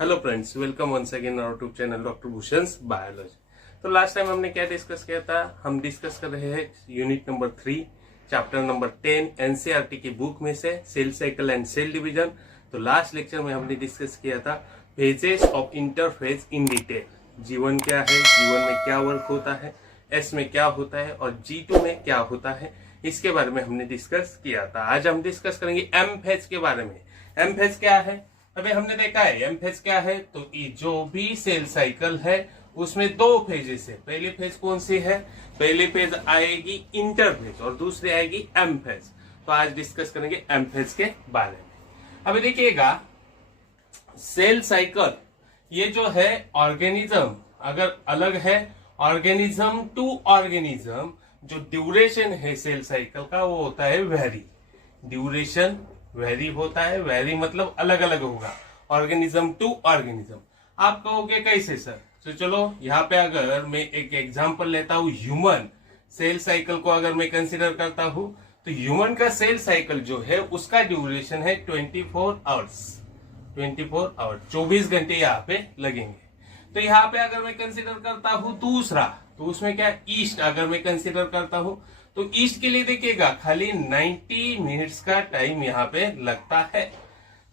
Hello friends, welcome once again our YouTube channel doctor Bhushan's biology. तो last time हमने क्या discuss किया था? हम डिस्कस कर रहे हैं unit number 3 chapter number 10 NCERT की बुक में से cell cycle and cell division. तो लास्ट लेक्चर में हमने डिस्कस किया था phases of interphase in detail. जीवन क्या है, जीवन में क्या वर्क होता है, एस में क्या होता है और G2 में क्या होता है, इसके बारे में हमने डिस्कस किया था। आज हम डिस्कस करेंगे एम फेज के बारे में। एम फेज क्या है? अभी हमने देखा है एम फेज क्या है, तो जो भी सेल साइकिल है उसमें दो फेजेस है। पहली फेज कौन सी है? पहली फेज आएगी इंटरफेज और दूसरी आएगी एम फेज। तो आज डिस्कस करेंगे एम फेज के बारे में। अभी देखिएगा, सेल साइकिल ये जो है ऑर्गेनिज्म अगर अलग है, ऑर्गेनिज्म टू ऑर्गेनिज्म जो ड्यूरेशन है सेल साइकिल का वो होता है वेरी। ड्यूरेशन वेरी होता है, वेरी मतलब अलग अलग होगा ऑर्गेनिज्म टू ऑर्गेनिज्म। आप कहोगे कैसे सर? तो चलो यहाँ पे अगर मैं एक एग्जांपल लेता हूँ, ह्यूमन सेल साइकिल को अगर मैं कंसीडर करता हूँ तो ह्यूमन का सेल साइकिल जो है उसका ड्यूरेशन है 24 आवर्स। 24 आवर्स 24 घंटे यहाँ पे लगेंगे। तो यहाँ पे अगर मैं कंसीडर करता हूँ दूसरा, तो उसमें क्या ईस्ट अगर मैं कंसीडर करता हूँ तो ईस्ट के लिए देखिएगा खाली 90 मिनट्स का टाइम यहाँ पे लगता है।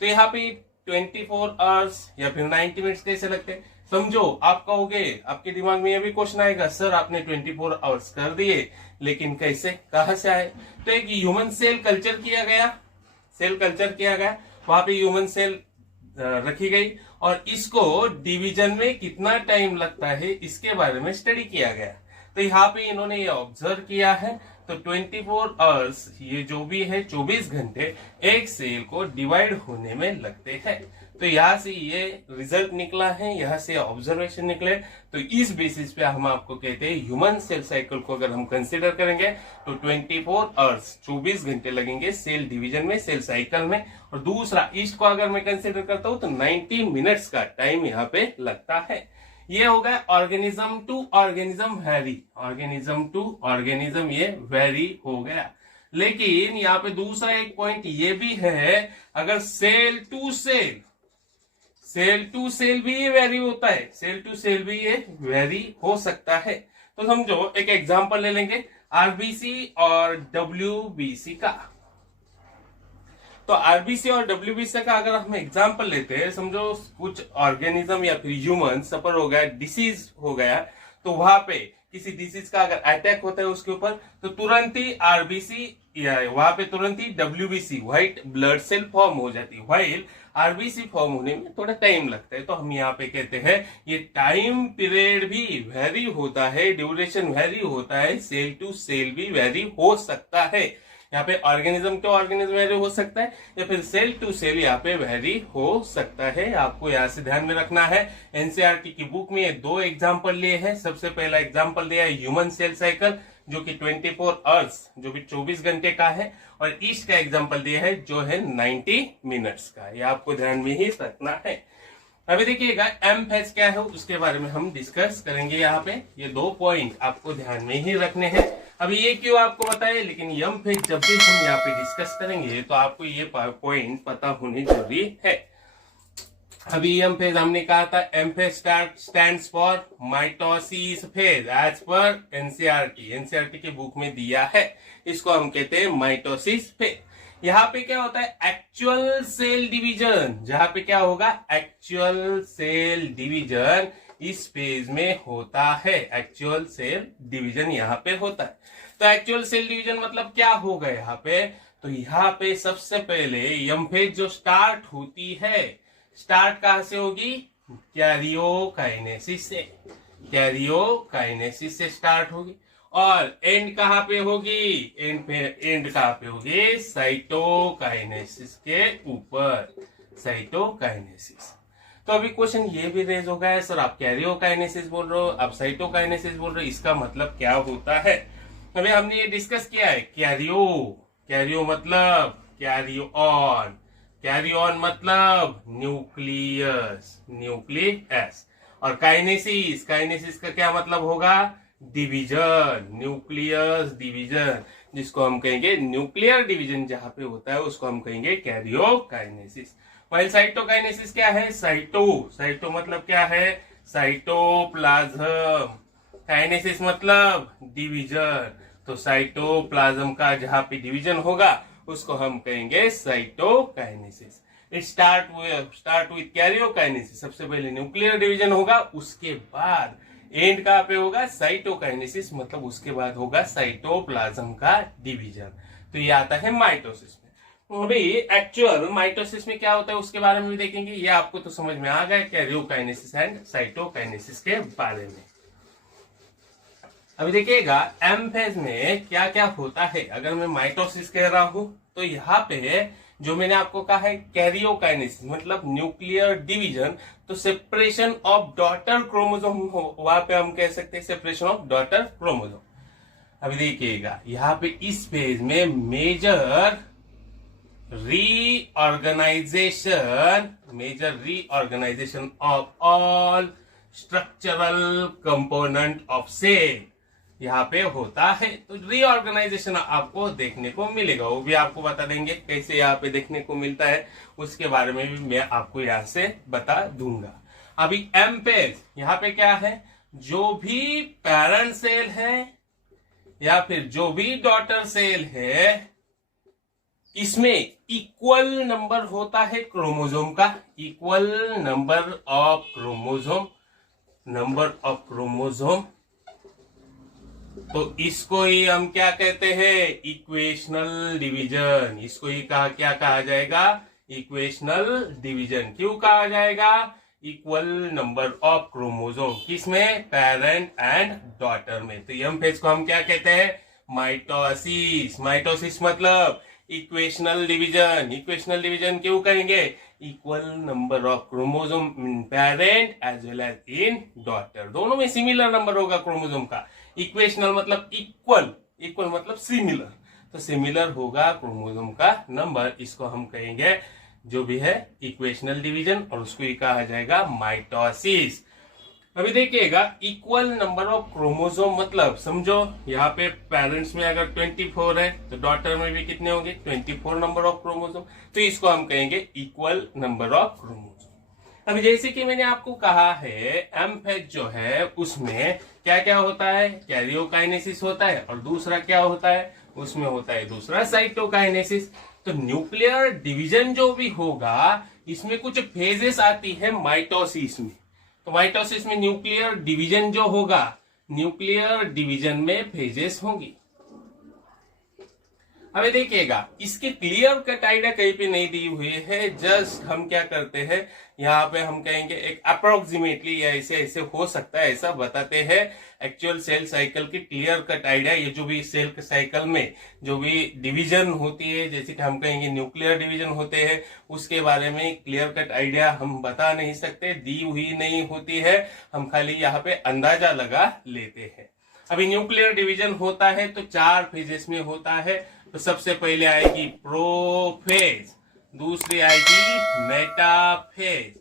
तो यहाँ पे 24 आवर्स या फिर 90 मिनट्स कैसे लगते हैं? समझो, आप कहोगे, आपके दिमाग में ये भी क्वेश्चन आएगा, सर आपने 24 आवर्स कर दिए लेकिन कैसे, कहां से आए? तो एक ह्यूमन सेल कल्चर किया गया, वहां पे ह्यूमन सेल रखी गई और इसको डिवीजन में कितना टाइम लगता है इसके बारे में स्टडी किया गया। तो यहाँ पे इन्होंने ये ऑब्जर्व किया है, तो 24 आवर्स ये जो भी है 24 घंटे एक सेल को डिवाइड होने में लगते हैं। तो यहाँ से ये रिजल्ट निकला है, यहाँ से ऑब्जर्वेशन निकले। तो इस बेसिस पे हम आपको कहते हैं ह्यूमन सेल साइकिल को अगर हम कंसीडर करेंगे तो 24 आवर्स 24 घंटे लगेंगे सेल डिवीजन में, सेल साइकिल में। और दूसरा ईस्ट को अगर मैं कंसीडर करता हूं तो 90 मिनट्स का टाइम यहाँ पे लगता है। ये हो गया organism to organism vary, organism to organism ये वेरी हो गया। लेकिन यहाँ पे दूसरा एक पॉइंट ये भी है, अगर सेल टू सेल भी ये वेरी होता है, सेल टू सेल भी ये वेरी हो सकता है। तो समझो एक एग्जांपल ले लेंगे आरबीसी और डब्ल्यूबीसी का। तो आरबीसी और डब्ल्यूबीसी का अगर हम एग्जांपल लेते हैं, समझो कुछ ऑर्गेनिज्म या फिर ह्यूमन सफर हो गया, डिसीज हो गया, तो वहां पे किसी डिसीज का अगर अटैक होता है उसके ऊपर तो तुरंत ही आरबीसी या वहां पे तुरंत ही WBC white blood cell form हो जाती है, व्हाइल आरबीसी फॉर्म होने में थोड़ा टाइम लगता है। तो हम यहाँ पे कहते हैं ये टाइम पीरियड भी वेरी होता है, ड्यूरेशन वेरी होता है, सेल टू सेल भी वेरी हो सकता है। यहाँ पे ऑर्गेनिज्म टू ऑर्गेनिज्म वेरी हो सकता है या फिर सेल टू सेल यहाँ पे वेरी हो सकता है। आपको यहाँ से ध्यान में रखना है, एनसीईआरटी की बुक में ये दो एग्जांपल लिए हैं। सबसे पहला एग्जांपल दिया है ह्यूमन सेल साइकिल जो कि 24 आवर्स जो कि 24 घंटे का है, और ईस्ट का एग्जांपल दिया है जो है 90 मिनट्स का। ये आपको ध्यान में ही रखना है। अभी देखिएगा एम फेज क्या है उसके बारे में हम डिस्कस करेंगे। यहाँ पे ये दो पॉइंट आपको ध्यान में ही रखने हैं। अभी ये क्यों आपको बताए, लेकिन एम फेज जब भी हम यहाँ पे डिस्कस करेंगे तो आपको ये पॉइंट पता होने जरूरी है। अभी एम फेज हमने कहा था, M phase stands for mitosis phase as per NCERT, NCERT की बुक में दिया है। इसको हम कहते हैं माइटोसिस फेज। यहाँ पे क्या होता है? Actual cell division. जहां पे क्या होगा? एक्चुअल सेल डिवीजन इस फेज में होता है, एक्चुअल सेल डिवीजन यहाँ पे होता है। तो एक्चुअल सेल डिवीजन मतलब क्या होगा यहाँ पे? तो यहाँ पे सबसे पहले एम फेज जो स्टार्ट होती है, स्टार्ट कहां से होगी? कैरियोकाइनेसिस से, कैरियोकाइनेसिस से स्टार्ट होगी। और एंड कहां पे होगी? एंड कहां पे होगी? साइटोकाइनेसिस के ऊपर, साइटोकाइनेसिस। तो अभी क्वेश्चन ये भी रेज होगा है, सर आप कैरियोकाइनेसिस बोल रहे हो, आप साइटोकाइनेसिस बोल रहे हो, इसका मतलब क्या होता है? अभी हमने ये डिस्कस किया है, कैरियो मतलब कैरी ऑन मतलब न्यूक्लियस, और काइनेसिस का क्या मतलब होगा? डिवीजन, न्यूक्लियस डिवीजन, जिसको हम कहेंगे न्यूक्लियर डिवीजन जहां पे होता है उसको हम कहेंगे कैरियोकाइनेसिस। वाइल साइटोकाइनेसिस क्या है? साइटो मतलब क्या है? साइटोप्लाज्म। काइनेसिस मतलब डिवीजन। तो साइटोप्लाज्म का जहां पे डिवीजन होगा उसको हम कहेंगे साइटोकाइनेसिस। Start with karyokinesis. सबसे पहले न्यूक्लियर डिवीजन होगा, उसके बाद एंड कहां पे होगा? साइटोकाइनेसिस, मतलब उसके बाद होगा साइटोप्लाज्म का डिवीजन। तो ये आता है माइटोसिस में। अभी एक्चुअल माइटोसिस में क्या होता है उसके बारे में भी देखेंगे। ये आपको तो समझ में आ गया कैरियोकाइनेसिस एंड साइटोकाइनेसिस के बारे में। अभी देखिएगा एम फेज में क्या क्या होता है। अगर मैं माइटोसिस कह रहा हूं तो यहाँ पे जो मैंने आपको कहा है कैरियोकाइनेसिस मतलब न्यूक्लियर डिवीजन, तो सेपरेशन ऑफ डॉटर क्रोमोसोम वहां पे हम कह सकते हैं सेपरेशन ऑफ डॉटर क्रोमोसोम। अभी देखिएगा यहाँ पे इस पेज में major reorganisation of all structural component of cell यहाँ पे होता है। तो रीऑर्गेनाइजेशन आपको देखने को मिलेगा, वो भी आपको बता देंगे कैसे यहाँ पे देखने को मिलता है, उसके बारे में भी मैं आपको यहाँ से बता दूंगा। अभी एम पेज यहाँ पे क्या है? जो भी पेरेंट सेल है या फिर जो भी डॉटर सेल है, इसमें इक्वल नंबर होता है क्रोमोसोम का। इक्वल नंबर ऑफ क्रोमोसोम, तो इसको ही हम क्या कहते हैं? Equational division. इसको ही क्या कहा जाएगा? Equational division. क्यों कहा जाएगा? इक्वल नंबर ऑफ क्रोमोसोम किसमें? पेरेंट एंड डॉटर में। तो एम फेज को हम क्या कहते हैं? माइटोसिस। माइटोसिस मतलब इक्वेशनल डिवीजन। इक्वेशनल डिवीजन क्यों कहेंगे? Equal number of chromosome in parent as well as in daughter, दोनों में सिमिलर नंबर होगा क्रोमोसोम का। इक्वेशनल मतलब इक्वल मतलब सिमिलर, तो सिमिलर होगा क्रोमोसोम का नंबर, इसको हम कहेंगे जो भी है इक्वेशनल डिवीजन, और उसको ही कहा जाएगा माइटोसिस। अभी देखिएगा इक्वल नंबर ऑफ क्रोमोसोम मतलब समझो यहाँ पे पेरेंट्स में अगर 24 है तो डॉटर में भी कितने होंगे? 24 नंबर ऑफ क्रोमोसोम। तो इसको हम कहेंगे इक्वल नंबर ऑफ क्रोमोसोम। अभी जैसे कि मैंने आपको कहा है एम फेज जो है उसमें क्या क्या होता है? कैरियोकाइनेसिस होता है, और दूसरा क्या होता है? उसमें होता है दूसरा साइटोकाइनेसिस। तो न्यूक्लियर डिवीजन जो भी होगा इसमें कुछ फेजेस आती है माइटोसिस में। तो माइटोसिस में न्यूक्लियर डिवीजन जो होगा, न्यूक्लियर डिवीजन में फेजेस होंगी। अभी देखिएगा इसकी क्लियर कट आइडिया कहीं पे नहीं दी हुई है, जस्ट हम क्या करते हैं यहाँ पे हम कहेंगे एक अप्रोक्सीमेटली या ऐसे ऐसे हो सकता है ऐसा बताते हैं। एक्चुअल सेल साइकिल की क्लियर कट आइडिया, ये जो भी सेल साइकिल में जो भी डिवीजन होती है, जैसे कि हम कहेंगे न्यूक्लियर डिवीजन होते हैं, उसके बारे में क्लियर कट आइडिया हम बता नहीं सकते, दी हुई नहीं होती है, हम खाली यहाँ पे अंदाजा लगा लेते हैं। अभी न्यूक्लियर डिवीजन होता है तो 4 फेजेस में होता है। तो सबसे पहले आएगी प्रोफेज, दूसरी आएगी मेटाफेज,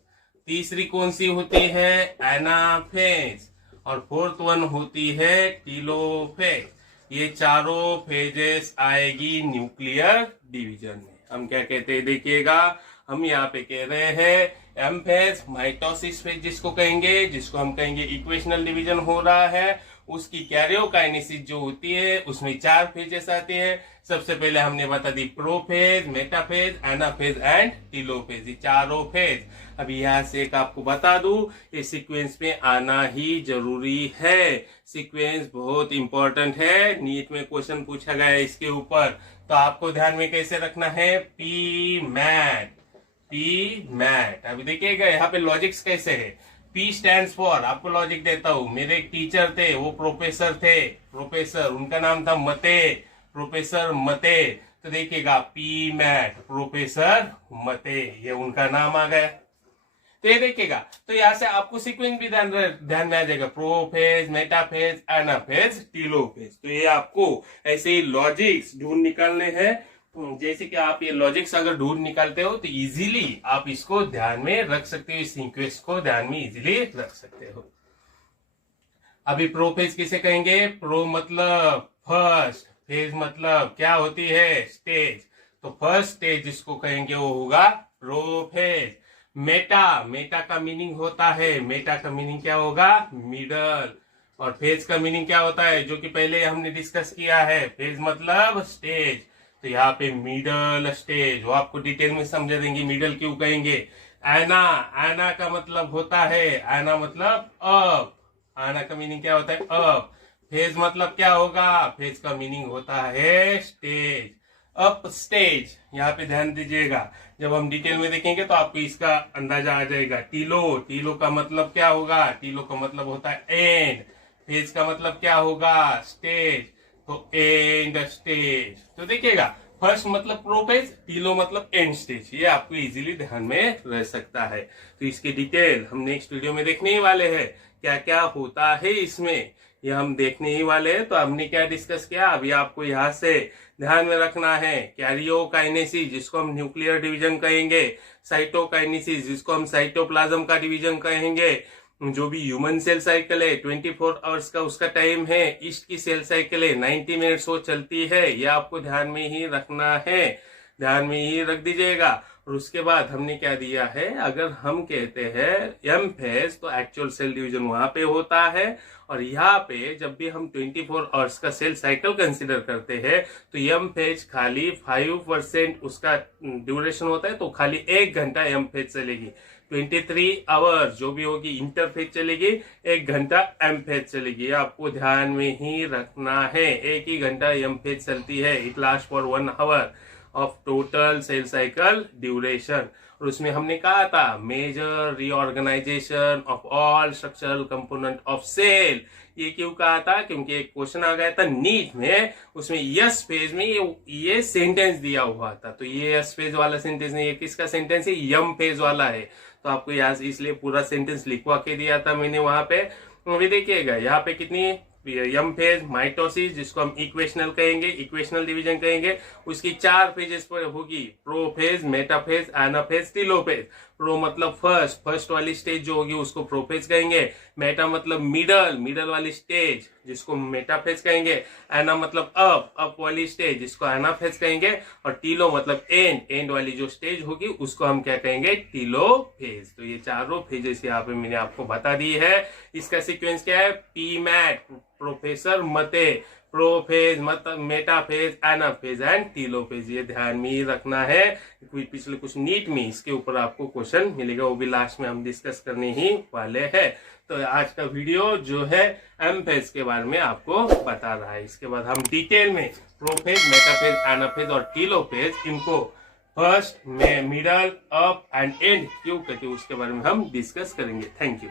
तीसरी कौन सी होती है? एनाफेज, और फोर्थ वन होती है टीलोफेज। ये चारों फेजेस आएगी न्यूक्लियर डिवीजन में। हम क्या कहते हैं देखिएगा, हम यहाँ पे कह रहे हैं एम फेज, माइटोसिस फेज जिसको कहेंगे, जिसको हम कहेंगे इक्वेशनल डिवीजन हो रहा है, उसकी कैरियोकाइनेसिस जो होती है उसमें 4 फेजेस आते हैं। सबसे पहले हमने बता दी prophase, metaphase, anaphase and telophase, ये चारों फेज। अभी यहाँ से एक आपको बता दूं, ये सीक्वेंस में आना ही जरूरी है। सीक्वेंस बहुत इंपॉर्टेंट है, नीट में क्वेश्चन पूछा गया है इसके ऊपर, तो आपको ध्यान में कैसे रखना है? P MAT. अभी देखिएगा यहाँ पे लॉजिक्स कैसे है। P स्टैंड्स फॉर, आपको लॉजिक देता हूं, मेरे एक टीचर थे, वो प्रोफेसर, उनका नाम था मते, प्रोफेसर मते। तो देखिएगा पी मैट, प्रोफेसर मते, ये उनका नाम आ गया। तो ये देखिएगा, तो यहाँ से आपको सीक्वेंस भी ध्यान में आ जाएगा, प्रोफेज, मेटाफेज, एनाफेज, टीलोफेज। तो ये आपको ऐसे ही लॉजिक्स ढूंढ निकालने हैं। जैसे कि आप ये लॉजिक्स अगर ढूंढ निकालते हो तो इजीली आप इसको ध्यान में रख सकते हो, इस सीक्वेंस को ध्यान में इजीली रख सकते हो। अभी प्रोफेज किसे कहेंगे? प्रो मतलब फर्स्ट, फेज मतलब क्या होती है? स्टेज। तो फर्स्ट स्टेज जिसको कहेंगे वो होगा प्रोफेज। मेटा का मीनिंग होता है, मेटा का मीनिंग क्या होगा, मिडल। और फेज का मीनिंग क्या होता है, जो कि पहले हमने डिस्कस किया है, फेज मतलब स्टेज। तो यहाँ पे मिडल स्टेज, वो आपको डिटेल में समझा देंगे मिडल क्यों कहेंगे। आना, आना का मतलब होता है, आना मतलब अप, आना का मीनिंग क्या होता है, अप। फेज मतलब क्या होगा, फेज का मीनिंग होता है स्टेज, अप स्टेज। यहाँ पे ध्यान दीजिएगा, जब हम डिटेल में देखेंगे तो आपको इसका अंदाजा आ जाएगा। टीलो, टीलो का मतलब क्या होगा, टीलो का मतलब होता है एंड। फेज का मतलब क्या होगा, स्टेज, तो एंड स्टेज। तो देखिएगा, फर्स्ट मतलब प्रोफेज, टीलो मतलब एंड स्टेज, ये आपको इजीली ध्यान में रह सकता है। तो इसकी डिटेल हम नेक्स्ट वीडियो में देखने ही वाले हैं, क्या क्या होता है इसमें, ये हम देखने ही वाले हैं। तो हमने क्या डिस्कस किया, अभी आपको यहाँ से ध्यान में रखना है, कैरियोकाइनेसिस जिसको हम न्यूक्लियर डिवीजन कहेंगे, साइटोकाइनेसिस जिसको हम साइटोप्लाज्म का डिवीजन कहेंगे, जो भी ह्यूमन सेल साइकिल है 24 आवर्स का उसका टाइम है, ईस्ट की सेल साइकिल है 90 मिनट्स वो चलती है, ये आपको ध्यान में ही रखना है, ध्यान में ही रख दीजिएगा। और उसके बाद हमने क्या दिया है, अगर हम कहते हैं एम फेज तो एक्चुअल सेल डिवीजन वहां पे होता है, और यहाँ पे जब भी हम 24 आवर्स का सेल साइकिल कंसिडर करते हैं तो एम फेज खाली 5% उसका ड्यूरेशन होता है, तो खाली 1 घंटा एम फेज चलेगी। 23 आवर जो भी होगी इंटरफेज चलेगी, 1 घंटा एम फेज चलेगी, आपको ध्यान में ही रखना है। 1 ही घंटा एम फेज चलती है, it last for 1 hour of total cell cycle duration. और उसमें हमने कहा था major reorganisation of all structural component of cell, ये क्यों कहा था, क्योंकि एक क्वेश्चन आ गया था नीट में, उसमें यस फेज में ये सेंटेंस दिया हुआ था। तो ये यस फेज वाला सेंटेंस नहीं, ये किसका सेंटेंस है, यम फेज वाला है। तो आपको यहाँ इसलिए पूरा सेंटेंस लिखवा के दिया था मैंने वहां पे। अभी देखिएगा यहाँ पे कितनी यम फेज, माइटोसिस जिसको हम इक्वेशनल कहेंगे, इक्वेशनल डिवीजन कहेंगे, उसकी 4 फेजेस पर होगी, prophase, metaphase, anaphase, telophase. Pro मतलब फर्स्ट, फर्स्ट वाली स्टेज जो होगी उसको प्रोफेज कहेंगे। मेटा मतलब मिडल, मिडल वाली स्टेज जिसको मेटाफेज कहेंगे। एना मतलब अप, अप वाली स्टेज जिसको एनाफेज कहेंगे। और टीलो मतलब एंड, एंड वाली जो स्टेज होगी उसको हम क्या कहेंगे, टीलोफेज। तो ये चारों फेजेस यहाँ पे मैंने आपको बता दी है। इसका सीक्वेंस क्या है, पीमैट, प्रोफेसर मते, प्रोफेज मतलब मेटाफेज, एनाफेज एंड टीलोफेज, ये ध्यान में ही रखना है। पिछले कुछ नीट में इसके ऊपर आपको क्वेश्चन मिलेगा, वो भी लास्ट में हम डिस्कस करने ही वाले हैं। तो आज का वीडियो जो है एम फेज के बारे में आपको बता रहा है। इसके बाद हम डिटेल में प्रोफेज, मेटाफेज, एनाफेज और टीलोफेज, इनको फर्स्ट में मिडल, अप एंड एंड क्यों कहते हैं उसके बारे में हम डिस्कस करेंगे। Thank you.